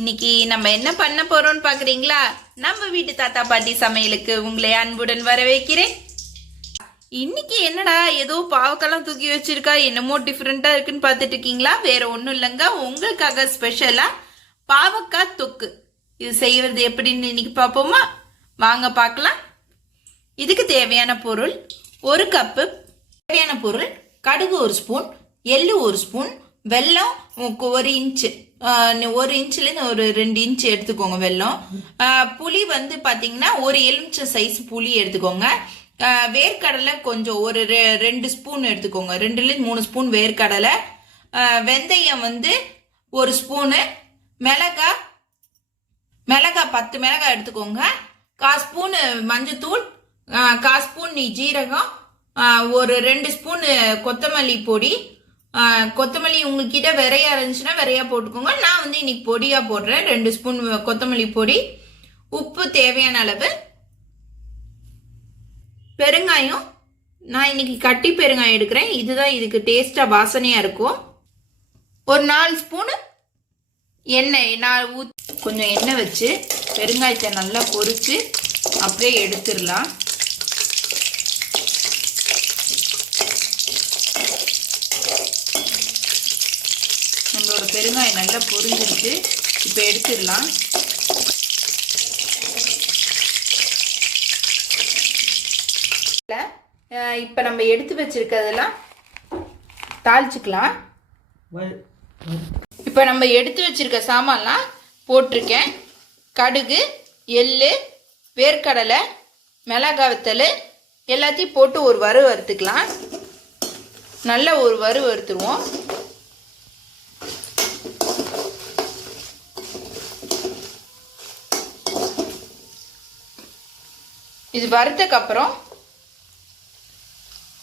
இன்னைக்கு நம்ம என்ன பண்ண போறோம்னு பாக்குறீங்களா? நம்ம வீட்டு தாத்தா பாட்டி சமையலுக்கு உங்களை அன்புடன் வரவேற்கிறேன். இன்னைக்கு என்னடா ஏதோ பாவக்கெல்லாம் தூக்கி வச்சிருக்கா, என்னமோ டிஃப்ரெண்டா இருக்குன்னு பார்த்துட்டு இருக்கீங்களா? வேற ஒன்றும் இல்லைங்க, உங்களுக்காக ஸ்பெஷலா பாவக்காய் தொக்கு. இது செய்வது எப்படின்னு இன்னைக்கு பார்ப்போமா? வாங்க பார்க்கலாம். இதுக்கு தேவையான பொருள்: ஒரு கப்பு தேவையான பொருள் கடுகு 1 ஸ்பூன், எள்ளு 1 ஸ்பூன், வெல்லம் 1 இன்ச்சு, 1 இன்ச்லேருந்து ஒரு 2 இன்ச் எடுத்துக்கோங்க வெல்லம். புளி வந்து பார்த்தீங்கன்னா 1 எலுமிச்சை சைஸ் புளி எடுத்துக்கோங்க. வேர்க்கடலை கொஞ்சம் ஒரு 2 ஸ்பூன் எடுத்துக்கோங்க, 2லேருந்து 3 ஸ்பூன் வேர்க்கடலை. வெந்தயம் வந்து 1 ஸ்பூனு. மிளகாய் 10 மிளகாய் எடுத்துக்கோங்க. 1/4 ஸ்பூன் மஞ்சத்தூள், 1/4 ஸ்பூன் ஜீரகம், ஒரு 2 ஸ்பூன் கொத்தமல்லி பொடி. கொத்தமல்லி உங்ககிட்ட விரையா இருந்துச்சுன்னா விரையா போட்டுக்கோங்க. நான் வந்து இன்னைக்கு பொடியா போடுறேன். 2 ஸ்பூன் கொத்தமல்லி பொடி, உப்பு தேவையான அளவு, பெருங்காயம். நான் இன்னைக்கு கட்டி பெருங்காயம் எடுக்கிறேன், இதுதான் இதுக்கு டேஸ்டா வாசனையா இருக்கும். ஒரு 4 ஸ்பூனு எண்ணெய். கொஞ்சம் எண்ணெய் வச்சு பெருங்காயத்தை நல்லா பொரிச்சு அப்படியே எடுத்துடலாம். நம்மளோட பெருங்காயம் நல்லா பொரிஞ்சிருச்சு, இப்போ எடுத்துடலாம். இப்போ நம்ம எடுத்து வச்சிருக்கிறதெல்லாம் தாளிச்சுக்கலாம். இப்போ நம்ம எடுத்து வச்சிருக்க சாமான்லாம் போட்டிருக்கேன். கடுகு, எள்ளு, வேர்க்கடலை, மிளகாய் வத்தல் எல்லாத்தையும் போட்டு ஒரு வறுத்துக்கலாம். நல்ல ஒரு வறுத்துருவோம். இது வறுத்தக்கு அப்புறம்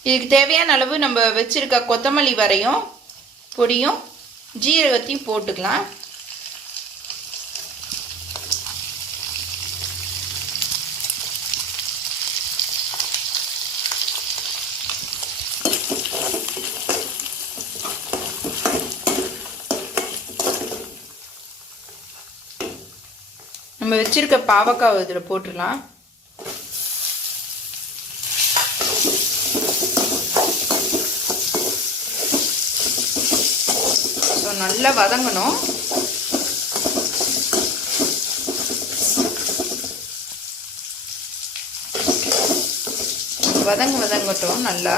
இதுக்கு தேவையான அளவு நம்ம வச்சிருக்க கொத்தமல்லி வரையும் பொடியும் ஜீரகத்தையும் போட்டுக்கலாம். நம்ம வச்சிருக்க பாவக்காய் இதில் போட்டுடலாம். நல்லா வதங்கணும். வதங்கட்டும் நல்லா.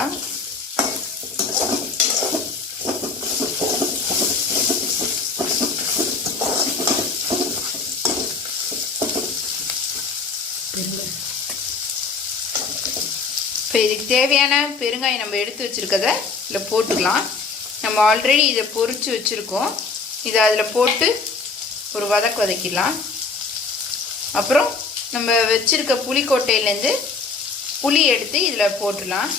இப்போ இதுக்கு தேவையான பெருங்காயம் நம்ம எடுத்து வச்சிருக்கத இதில் போட்டுக்கலாம். நம்ம ஆல்ரெடி இதை பொரிச்சு வச்சுருக்கோம், இதை அதில் போட்டு ஒரு வதக்கிடலாம். அப்புறம் நம்ம வச்சுருக்க புளிக்கொட்டையிலேருந்து புளி எடுத்து இதில் போட்டுடலாம்.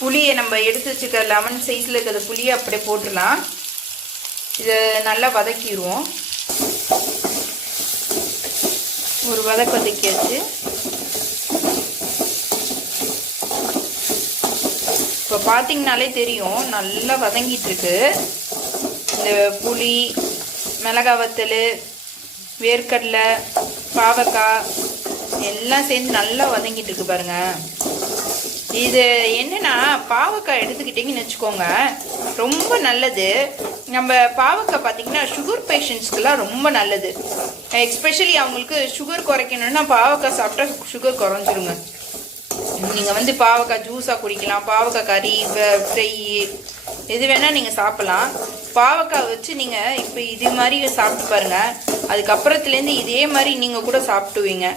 புளியை நம்ம எடுத்து வச்சுருக்க லெமன் சைஸில் இருக்கிற புளியை அப்படியே போட்டுடலாம். இதை நல்லா வதக்கிடுவோம். ஒரு வதக்கியாச்சு. இப்போ பார்த்தீங்கனாலே தெரியும் நல்லா வதங்கிட்டு இருக்கு. இந்த புளி, மிளகாய் வத்தல், வேர்க்கடலை, பாவக்காய் எல்லாம் சேர்ந்து நல்லா வதங்கிட்டு இருக்கு பாருங்க. இது என்னன்னா பாவக்காய் எடுத்துக்கிட்டிங்கன்னு வச்சுக்கோங்க, ரொம்ப நல்லது. நம்ம பாவக்காய் பார்த்தீங்கன்னா சுகர் பேஷண்ட்ஸ்க்கெல்லாம் ரொம்ப நல்லது. எஸ்பெஷலி அவங்களுக்கு சுகர் குறைக்கணும்னா பாவக்காய் சாப்பிட்டா சுகர் குறைஞ்சிருங்க. நீங்கள் வந்து பாவக்காய் ஜூஸாக குடிக்கலாம், பாவக்காய் கறி, ஃப்ரை எது வேணால் நீங்கள் சாப்பிட்லாம். பாவக்காய் வச்சு நீங்கள் இப்போ இது மாதிரி சாப்பிட்டு பாருங்கள். அதுக்கப்புறத்துலேருந்து இதே மாதிரி நீங்கள் கூட சாப்பிட்டுவீங்க.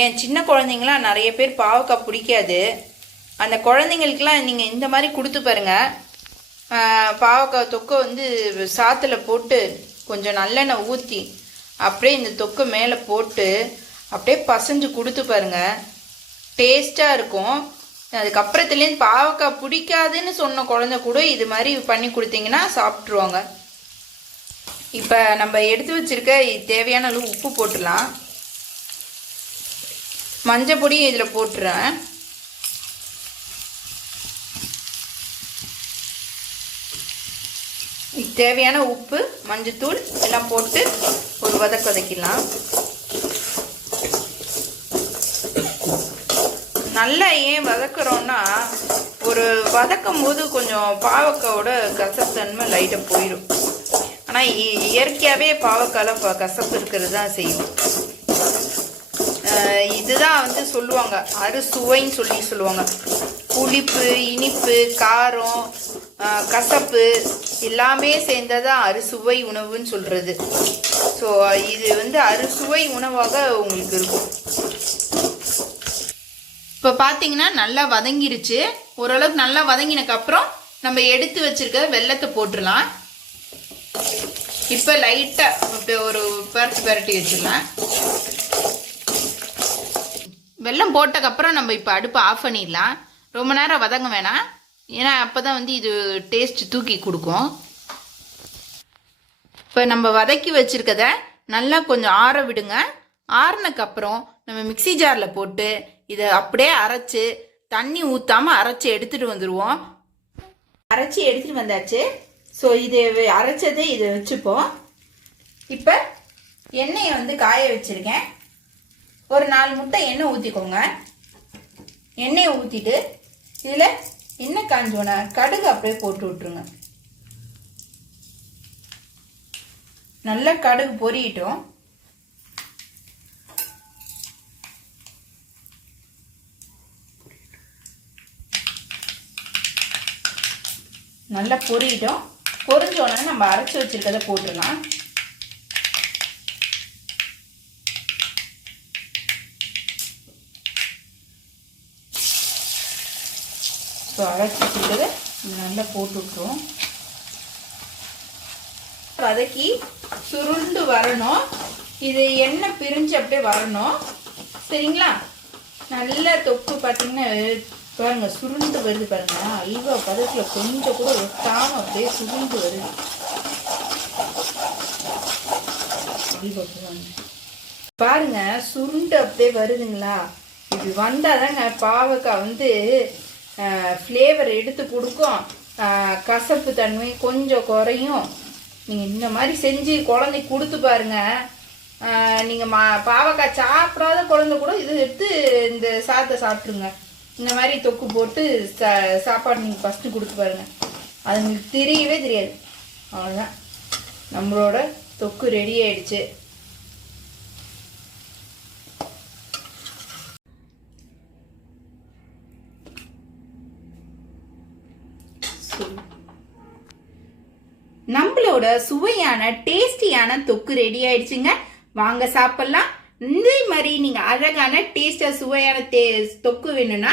ஏன் சின்ன குழந்தைங்களாம் நிறைய பேர் பாவக்காய் பிடிக்காது. அந்த குழந்தைங்களுக்கெலாம் நீங்கள் இந்த மாதிரி கொடுத்து பாருங்கள். பாவக்காய் தொக்கை வந்து சாத்தில் போட்டு கொஞ்சம் நல்லெண்ணெய் ஊற்றி அப்படியே இந்த தொக்கை மேலே போட்டு அப்படியே பசைஞ்சு கொடுத்து பாருங்கள், டேஸ்ட்டாக இருக்கும். அதுக்கப்புறத்துலேருந்து பாவக்காய் பிடிக்காதுன்னு சொன்ன குழந்தை கூட இது மாதிரி பண்ணி கொடுத்தீங்கன்னா சாப்பிட்ருவாங்க. இப்போ நம்ம எடுத்து வச்சுருக்க தேவையான அளவு உப்பு போட்டுடலாம். மஞ்சள் பொடியும் இதில் போட்டுறேன். தேவையான உப்பு மஞ்சத்தூள் எல்லாம் போட்டு ஒரு வதக்கிடலாம். நல்லா ஏன் வதக்குறோன்னா ஒரு வதக்கும் போது கொஞ்சம் பாவக்காயோட கசப்புத்தன்மை லைட்டாக போயிடும். ஆனால் இயற்கையாகவே பாவக்காயில் கசப்பு இருக்கிறது தான் செய்யும். இதுதான் வந்து சொல்லுவாங்க அறுசுவைன்னு சொல்லுவாங்க. புளிப்பு, இனிப்பு, காரம், கசப்பு எல்லாமே சேர்ந்ததான் அறுசுவை உணவுன்னு சொல்கிறது. ஸோ இது வந்து அறுசுவை உணவாக உங்களுக்கு இருக்கும். இப்போ பார்த்தீங்கன்னா நல்லா வதங்கிருச்சு. ஓரளவுக்கு நல்லா வதங்கினதுக்கப்புறம் நம்ம எடுத்து வச்சிருக்க வெல்லத்தை போட்டுடலாம். இப்போ லைட்டாக இப்படி ஒரு பரட்டி வச்சிடலாம். வெல்லம் போட்டதுக்கப்புறம் நம்ம இப்போ அடுப்பை ஆஃப் பண்ணிடலாம். ரொம்ப நேரம் வதங்க வேணாம், ஏன்னா அப்போ தான் வந்து இது டேஸ்ட் தூக்கி கொடுக்கும். இப்போ நம்ம வதக்கி வச்சுருக்கத நல்லா கொஞ்சம் ஆற விடுங்க. ஆறினதுக்கப்புறம் நம்ம மிக்சி ஜாரில் போட்டு இதை அப்படியே அரைச்சி தண்ணி ஊற்றாமல் அரைச்சி எடுத்துகிட்டு வந்துடுவோம். அரைச்சி எடுத்துகிட்டு வந்தாச்சு. ஸோ இது அரைச்சதே இதை வச்சுப்போம். இப்போ எண்ணெயை வந்து காய வச்சுருக்கேன். ஒரு 4 முட்டை எண்ணெய் ஊற்றிக்கோங்க. எண்ணெயை ஊற்றிட்டு இதில் எண்ணெய் காஞ்சோன்னா கடுகு அப்படியே போட்டு விட்ருங்க. நல்லா கடுகு பொரியட்டும். நல்லா பொரியட்டும். பொரிஞ்சோன்னா நம்ம அரைச்சி வச்சிருக்கதை போட்டுடலாம். ஸோ அரைச்சி வச்சுருக்கதை நல்லா போட்டு விட்டுருவோம். வதக்கி சுருண்டு வரணும். இது எண்ணெய் பிரிஞ்சு அப்படியே வரணும். சரிங்களா? நல்ல தொக்கு பார்த்தீங்கன்னா பாருங்க சுருண்டு வருது பாருங்க. அல்வா பதத்தில் கொஞ்சம் கூட ஒட்டாமல் அப்படியே சுருண்டு வருது. பாருங்க சுருண்டு அப்படியே வருதுங்களா? இது வந்தாதாங்க பாவக்காய் வந்து ஃப்ளேவர் எடுத்து கொடுக்கும். கசப்பு தன்மை கொஞ்சம் குறையும். நீங்கள் இந்த மாதிரி செஞ்சு குழந்தைக்கு கொடுத்து பாருங்க. நீங்கள் பாவக்காய் சாப்பிடாத குழந்தை கூட இது எடுத்து இந்த சாதத்தை சாப்பிட்ருங்க. இந்த மாதிரி தொக்கு போட்டு சாப்பாடு நீங்கள் ஃபஸ்ட்டு கொடுத்து பாருங்க. அது உங்களுக்கு தெரியவே தெரியாது. அவ்வளோதான், நம்மளோட தொக்கு ரெடி ஆயிடுச்சு. நம்மளோட சுவையான டேஸ்டியான தொக்கு ரெடி ஆயிடுச்சுங்க. வாங்க சாப்பிடலாம். இந்த மாதிரி நீங்க அழகான டேஸ்டா சுவையான தொக்கு வேணும்னா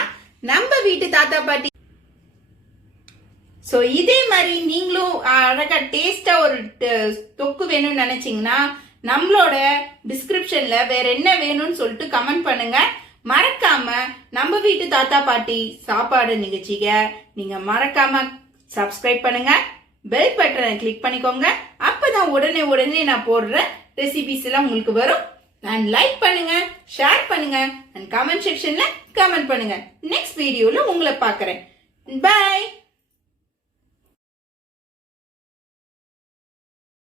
நம்ம வீட்டு தாத்தா பாட்டி. ஸோ இதே மாதிரி நீங்களும் அழகா டேஸ்டா ஒரு தொக்கு வேணும்னு நினைச்சீங்கன்னா நம்மளோட டிஸ்கிரிப்ஷன்ல வேற என்ன வேணும்னு சொல்லிட்டு கமெண்ட் பண்ணுங்க. மறக்காம நம்ம வீட்டு தாத்தா பாட்டி சாப்பாடு நிகழ்ச்சிக நீங்க மறக்காம சப்ஸ்கிரைப் பண்ணுங்க. பெல் பட்டனை கிளிக் பண்ணிக்கோங்க. அப்பதான் உடனே நான் போடுற ரெசிபிஸ் எல்லாம் உங்களுக்கு வரும். அண்ட் லைக் பண்ணுங்க, ஷேர் பண்ணுங்க, அண்ட் கமெண்ட் செக்ஷன்ல கமெண்ட் பண்ணுங்க. நெக்ஸ்ட் வீடியோல உங்களை பார்க்கறேன். பை.